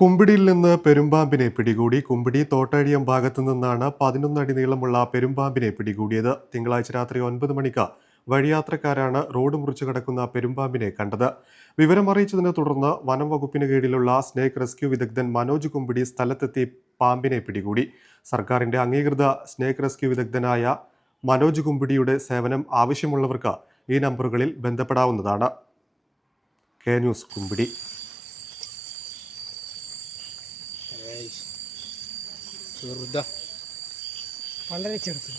കുമ്പിടിയിൽ നിന്ന് പെരുമ്പാമ്പിനെ പിടികൂടി. കുമ്പിടി തോട്ടഴിയം ഭാഗത്തു നിന്നാണ് പതിനൊന്നടി നീളമുള്ള പെരുമ്പാമ്പിനെ പിടികൂടിയത്. തിങ്കളാഴ്ച രാത്രി ഒൻപത് മണിക്ക് വഴിയാത്രക്കാരാണ് റോഡ് മുറിച്ചു കിടക്കുന്ന പെരുമ്പാമ്പിനെ കണ്ടത്. വിവരമറിയിച്ചതിനെ തുടർന്ന് വനം വകുപ്പിന് കീഴിലുള്ള സ്നേക് റെസ്ക്യൂ വിദഗ്ധൻ മനോജ് കുമ്പിടി സ്ഥലത്തെത്തി പാമ്പിനെ പിടികൂടി. സർക്കാരിന്റെ അംഗീകൃത സ്നേക് റെസ്ക്യൂ വിദഗ്ധനായ മനോജ് കുമ്പിടിയുടെ സേവനം ആവശ്യമുള്ളവർക്ക് ഈ നമ്പറുകളിൽ ബന്ധപ്പെടാവുന്നതാണ്. K news Kumbidi. ചെറുതാ. വളരെ ചെറുത്.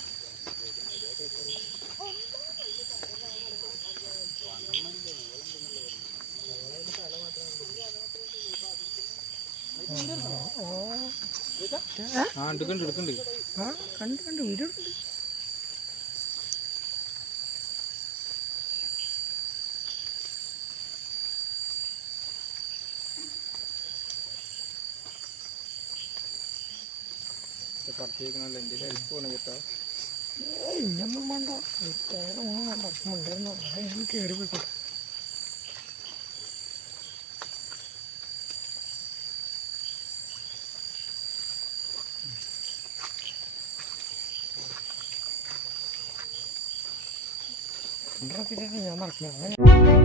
ആ എടുക്കണ്ട് എടുക്കണ്ട്. ആ കണ്ട് കണ്ട് വീഡിയോ ഉണ്ട് പറിച്ചേക്കണല്ലോ എന്റെ ഹെൽപ്പ് വേണം കേട്ടോ ഇനിയൊന്നും വേണ്ട. വേറെ ഒന്നും വേണ്ട ഉണ്ടായിരുന്നു ഞാൻ കയറി പോയിക്കോട്ടെ ഞാൻ നടക്കുന്നത്